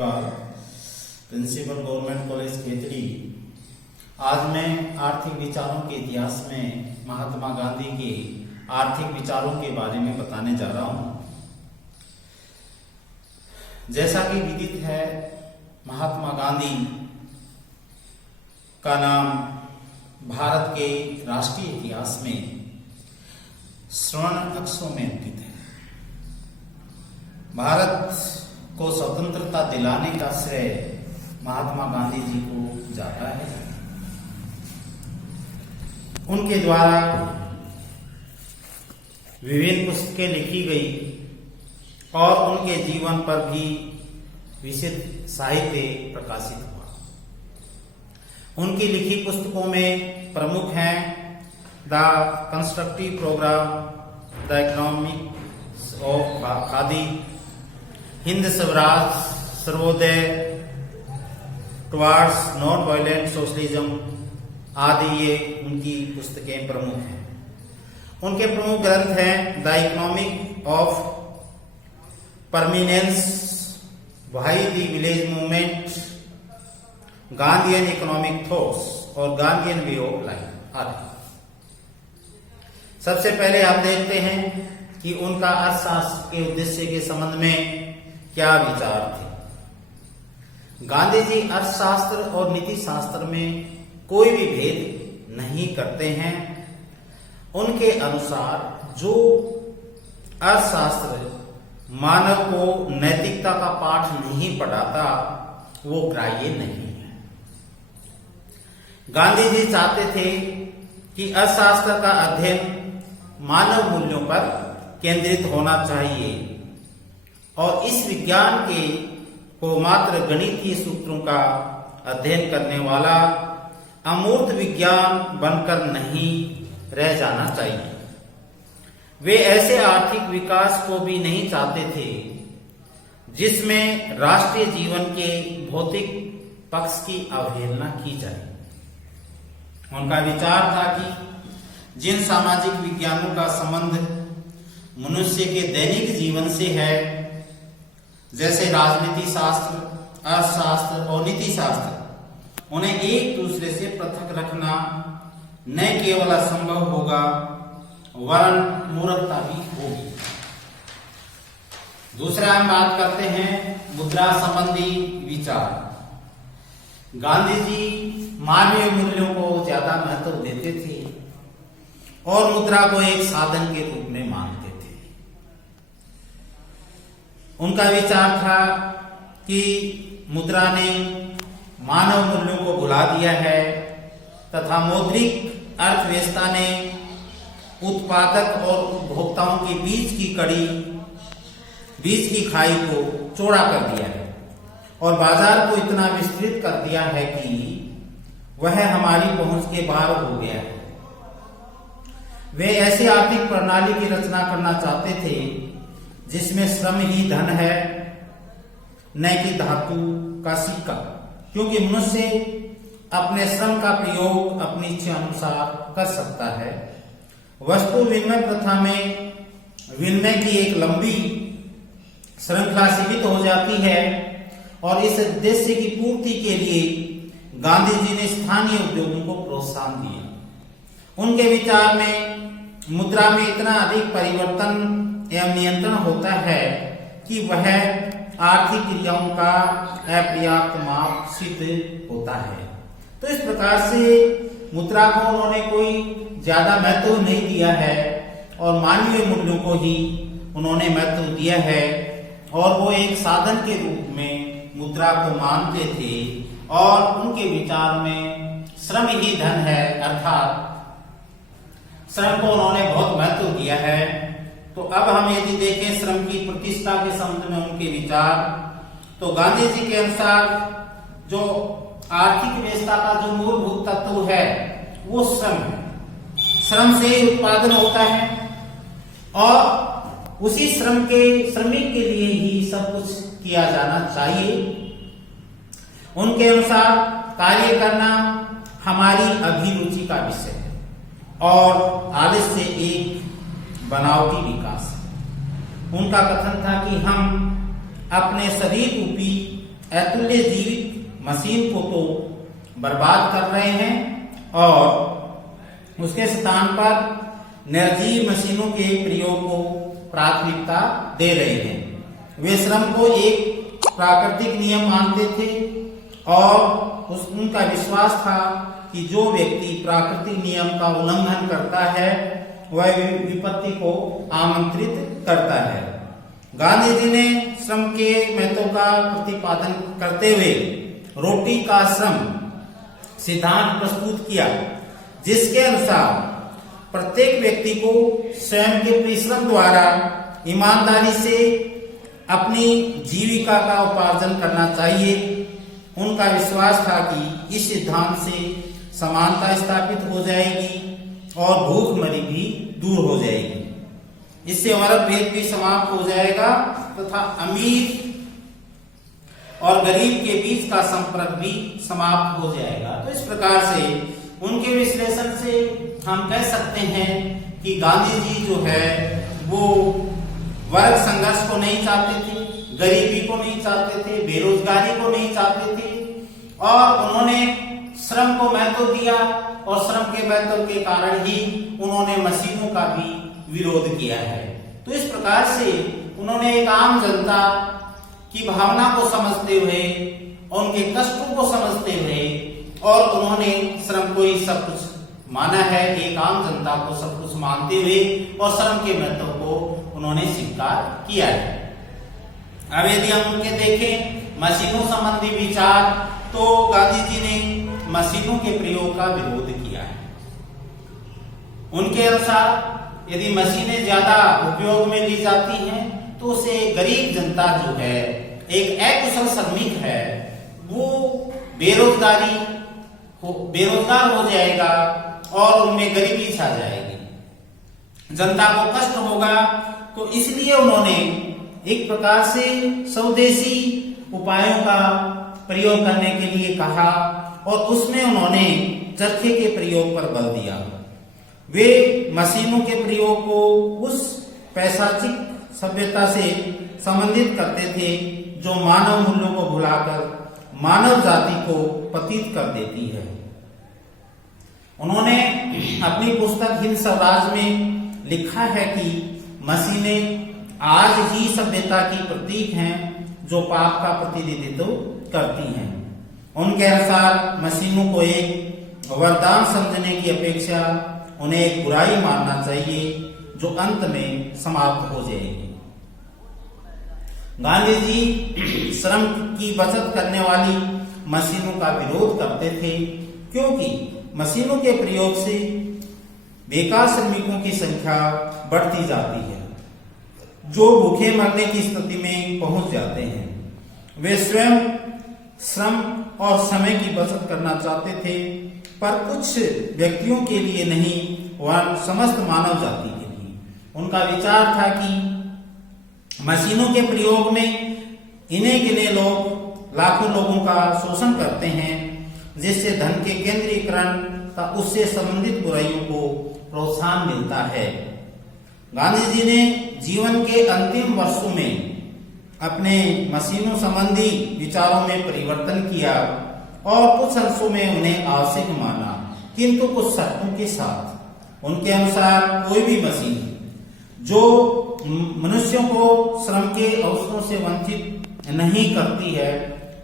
Iqbal, principal government college Khetri. आज मैं आर्थिक विचारों के इतिहास में महात्मा गांधी के आर्थिक विचारों के बारे में बताने जा रहा हूं। जैसा कि विदित है, महात्मा गांधी का नाम भारत के राष्ट्रीय इतिहास में स्वर्ण अक्षरों में अंकित है। भारत को स्वतंत्रता दिलाने का श्रेय महात्मा गांधी जी को जाता है। उनके द्वारा विभिन्न पुस्तकें लिखी गई और उनके जीवन पर भी विशिष्ट साहित्य प्रकाशित हुआ। उनकी लिखी पुस्तकों में प्रमुख हैं The Constructive Programme, The Economics of Khadi, Hind Swaraj, Sarvodaya, Towards Non Violent Socialism आदि ये उनकी पुस्तकें प्रमुख हैं। उनके प्रमुख ग्रंथ हैं the economic of permanence, why the village movement, Gandhian economic thoughts और गांधीयन वे ऑफ लाइफ आदि। सबसे पहले आप देखते हैं कि उनका अर्थशास्त्र के उद्देश्य के संबंध में क्या विचार थे। गांधी जी अर्थशास्त्र और नीति शास्त्र में कोई भी भेद नहीं करते हैं। उनके अनुसार जो अर्थशास्त्र मानव को नैतिकता का पाठ नहीं पढ़ाता वो ग्राह्य नहीं है। गांधी जी चाहते थे कि अर्थशास्त्र का अध्ययन मानव मूल्यों पर केंद्रित होना चाहिए और इस विज्ञान के को मात्र गणितीय सूत्रों का अध्ययन करने वाला अमूर्त विज्ञान बनकर नहीं रह जाना चाहिए। वे ऐसे आर्थिक विकास को भी नहीं चाहते थे जिसमें राष्ट्रीय जीवन के भौतिक पक्ष की अवहेलना की जाए। उनका विचार था कि जिन सामाजिक विज्ञानों का संबंध मनुष्य के दैनिक जीवन से है, जैसे राजनीति शास्त्र, अर्थशास्त्र और नीति शास्त्र, उन्हें एक दूसरे से पृथक रखना न केवल असंभव होगा वरन मूर्खता भी होगी। दूसरा हम बात करते हैं मुद्रा संबंधी विचार। गांधी जी मानवीय मूल्यों को ज्यादा महत्व देते थे और मुद्रा को एक साधन के रूप में मानते थे। उनका विचार था कि मुद्रा ने मानव मूल्यों को भुला दिया है तथा मौद्रिक अर्थव्यवस्था ने उत्पादक और उपभोक्ताओं के बीच की खाई को चौड़ा कर दिया है और बाजार को इतना विस्तृत कर दिया है कि वह हमारी पहुंच के बाहर हो गया है। वे ऐसी आर्थिक प्रणाली की रचना करना चाहते थे जिसमें श्रम ही धन है, न कि धातु का सिक्का, क्योंकि मनुष्य अपने श्रम का प्रयोग अपनी इच्छा अनुसार कर सकता है। वस्तु विनिमय प्रथा में विनिमय की एक लंबी श्रृंखला सीमित हो जाती है और इस उद्देश्य की पूर्ति के लिए गांधी जी ने स्थानीय उद्योगों को प्रोत्साहन दिया। उनके विचार में मुद्रा में इतना अधिक परिवर्तन एवं नियंत्रण होता है कि वह आर्थिक क्रियाओं का अपर्याप्त माप सिद्ध होता है। तो इस प्रकार से मुद्रा को उन्होंने कोई ज्यादा महत्व नहीं दिया है और मानवीय मूल्यों को ही उन्होंने महत्व दिया है और वो एक साधन के रूप में मुद्रा को मानते थे और उनके विचार में श्रम ही धन है, अर्थात श्रम को उन्होंने बहुत महत्व दिया है। तो अब हम यदि देखें श्रम की प्रतिष्ठा के संबंध में उनके विचार, तो गांधी जी के अनुसार जो आर्थिक व्यवस्था का जो मूलभूत तत्व है वो श्रम है। श्रम से उत्पादन होता है और उसी श्रम के श्रमिक के लिए ही सब कुछ किया जाना चाहिए। उनके अनुसार कार्य करना हमारी अभिरुचि का विषय है और आलस्य एक बनावटी विकास है। उनका कथन था कि हम अपने शरीर रूपी अतुल्य जीवित मशीन को तो बर्बाद कर रहे हैं और उसके स्थान पर निर्जीव मशीनों के प्रयोग को प्राथमिकता दे रहे हैं। वे श्रम को एक प्राकृतिक नियम मानते थे और उनका विश्वास था कि जो व्यक्ति प्राकृतिक नियम का उल्लंघन करता है वह विपत्ति को आमंत्रित करता है। गांधी जी ने श्रम के महत्व का प्रतिपादन करते हुए रोटी का श्रम सिद्धांत प्रस्तुत किया, जिसके अनुसार प्रत्येक व्यक्ति को स्वयं के परिश्रम द्वारा ईमानदारी से अपनी जीविका का उपार्जन करना चाहिए। उनका विश्वास था कि इस सिद्धांत से समानता स्थापित हो जाएगी और भूखमरी भी दूर हो जाएगी। इससे वर्ग भेद भी समाप्त हो जाएगा तथा अमीर और गरीब के बीच का संपर्क भी समाप्त हो जाएगा। तो इस प्रकार से उनके विश्लेषण से हम कह सकते हैं कि गांधी जी जो है वो वर्ग संघर्ष को नहीं चाहते थे, गरीबी को नहीं चाहते थे, बेरोजगारी को नहीं चाहते थे और उन्होंने श्रम को महत्व दिया और श्रम के महत्व के कारण ही उन्होंने मशीनों का भी विरोध किया है। तो इस प्रकार से उन्होंने एक आम जनता की भावना को समझते हुए, उनके कष्टों को समझते हुए और उन्होंने श्रम को ही सब कुछ माना है, एक आम जनता को सब कुछ मानते हुए और श्रम के महत्व को उन्होंने स्वीकार किया है। अब यदि हम उनके देखें मशीनों संबंधी विचार, तो गांधी जी ने मशीनों के प्रयोग का विरोध किया है। उनके अनुसार यदि मशीनें ज्यादा उपयोग में ली जाती हैं तो उसे गरीब जनता जो है, एक अकुशल श्रमिक है, वो बेरोजगार हो जाएगा और उनमें गरीबी छा जाएगी, जनता को कष्ट होगा। तो इसलिए उन्होंने एक प्रकार से स्वदेशी उपायों का प्रयोग करने के लिए कहा और उसमें उन्होंने चरखे के प्रयोग पर बल दिया। वे मशीनों के प्रयोग को उस पैशाचिक सभ्यता से संबंधित करते थे जो मानव मूल्यों को भुलाकर मानव जाति को पतित कर देती है। उन्होंने अपनी पुस्तक हिंद स्वराज में लिखा है कि मशीनें आज ही सभ्यता की प्रतीक हैं जो पाप का प्रतिनिधित्व करती हैं। उनके अनुसार मशीनों को एक वरदान समझने की अपेक्षा उन्हें एक बुराई मानना चाहिए जो अंत में समाप्त हो जाएगी। गांधी जी श्रम की बचत करने वाली मशीनों का विरोध करते थे क्योंकि मशीनों के प्रयोग से बेकार श्रमिकों की संख्या बढ़ती जाती है जो भूखे मरने की स्थिति में पहुंच जाते हैं। वे स्वयं श्रम और समय की बचत करना चाहते थे, पर कुछ व्यक्तियों के लिए नहीं, वह समस्त मानव जाति के लिए। उनका विचार था कि मशीनों के प्रयोग में इन्हें गिने लोग लाखों लोगों का शोषण करते हैं, जिससे धन के केंद्रीकरण तथा उससे संबंधित बुराइयों को प्रोत्साहन मिलता है। गांधी जी ने जीवन के अंतिम वर्षों में अपने मशीनों संबंधी विचारों में परिवर्तन किया और कुछ अंशों में उन्हें आवश्यक माना, किंतु कुछ शर्तों के साथ। उनके अनुसार कोई भी मशीन जो मनुष्यों को श्रम के अवसरों से वंचित नहीं करती है,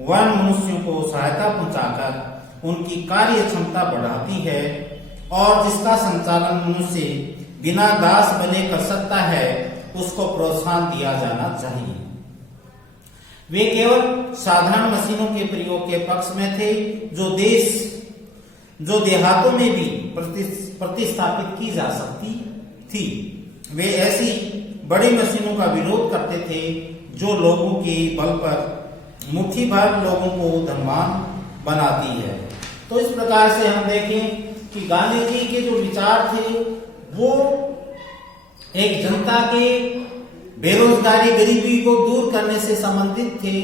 वह मनुष्यों को सहायता पहुंचाकर उनकी कार्य क्षमता बढ़ाती है और जिसका संचालन मनुष्य बिना दास बने कर सकता है, उसको प्रोत्साहन दिया जाना चाहिए। वे केवल साधारण मशीनों के प्रयोग के पक्ष में थे जो देहातों में भी प्रतिस्थापित की जा सकती थी। वे ऐसी बड़ी मशीनों का विरोध करते थे जो लोगों के बल पर मुट्ठी भर लोगों को धनवान बनाती है। तो इस प्रकार से हम देखें कि गांधी जी के जो विचार थे वो एक जनता के बेरोजगारी गरीबी को दूर करने से संबंधित थे।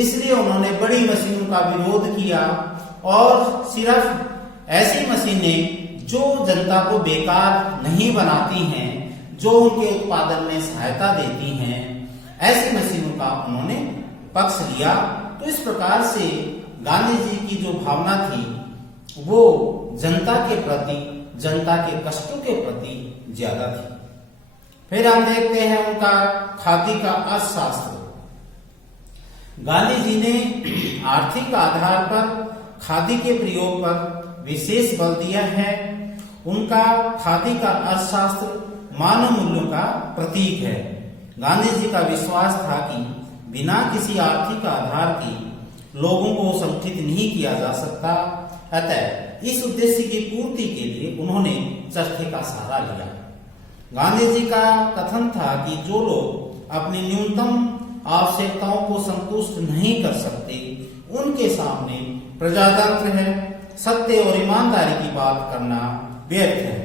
इसलिए उन्होंने बड़ी मशीनों का विरोध किया और सिर्फ ऐसी मशीनें जो जनता को बेकार नहीं बनाती हैं, जो उनके उत्पादन में सहायता देती हैं, ऐसी मशीनों का उन्होंने पक्ष लिया तो इस प्रकार से गांधी जी की जो भावना थी वो जनता के प्रति, जनता के कष्टों के प्रति ज्यादा थी। फिर हम देखते हैं उनका खादी का अर्थशास्त्र। गांधी जी ने आर्थिक आधार पर खादी के प्रयोग पर विशेष बल दिया है। उनका खादी का अर्थशास्त्र मानव मूल्यों का प्रतीक है। गांधी जी का विश्वास था कि बिना किसी आर्थिक आधार के लोगों को संगठित नहीं किया जा सकता। अतः इस उद्देश्य की पूर्ति के लिए उन्होंने चरखे का सहारा लिया। गांधी जी का कथन था कि जो लोग अपनी न्यूनतम आवश्यकताओं को संतुष्ट नहीं कर सकते, उनके सामने प्रजातंत्र है, सत्य और ईमानदारी की बात करना व्यर्थ है।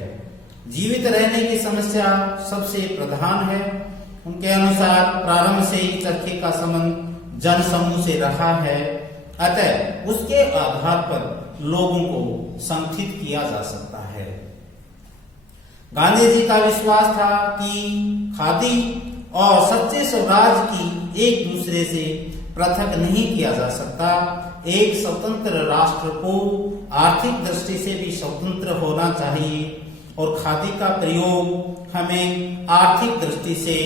जीवित रहने की समस्या सबसे प्रधान है। उनके अनुसार प्रारंभ से ही चरखे का संबंध जन समूह से रखा है। अतः उसके आधार पर लोगों को संगठित किया जा सकता है। गांधी जी का विश्वास था कि खादी और सच्चे स्वराज की एक दूसरे से पृथक नहीं किया जा सकता। एक स्वतंत्र राष्ट्र को आर्थिक दृष्टि से भी स्वतंत्र होना चाहिए और खादी का प्रयोग हमें आर्थिक दृष्टि से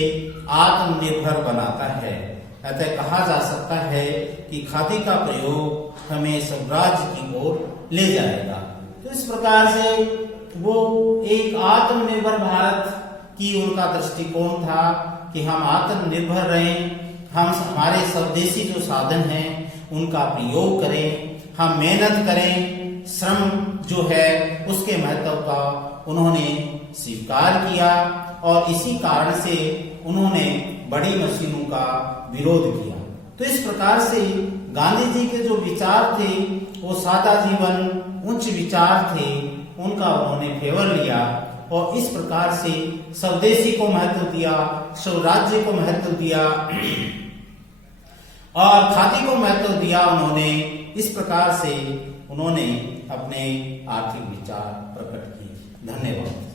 आत्मनिर्भर बनाता है। अतः कहा जा सकता है कि खादी का प्रयोग हमें स्वराज की ओर ले जाएगा। तो इस प्रकार से वो एक आत्मनिर्भर भारत की उनका दृष्टिकोण था कि हम आत्मनिर्भर रहें, हम हमारे स्वदेशी जो साधन हैं उनका प्रयोग करें, हम मेहनत करें। श्रम जो है उसके महत्व का उन्होंने स्वीकार किया और इसी कारण से उन्होंने बड़ी मशीनों का विरोध किया। तो इस प्रकार से गांधी जी के जो विचार थे वो सादा जीवन, उच्च विचार थे, उनका उन्होंने फेवर लिया और इस प्रकार से स्वदेशी को महत्व दिया, स्वराज्य को महत्व दिया और खादी को महत्व दिया। उन्होंने इस प्रकार से उन्होंने अपने आर्थिक विचार प्रकट किए। धन्यवाद।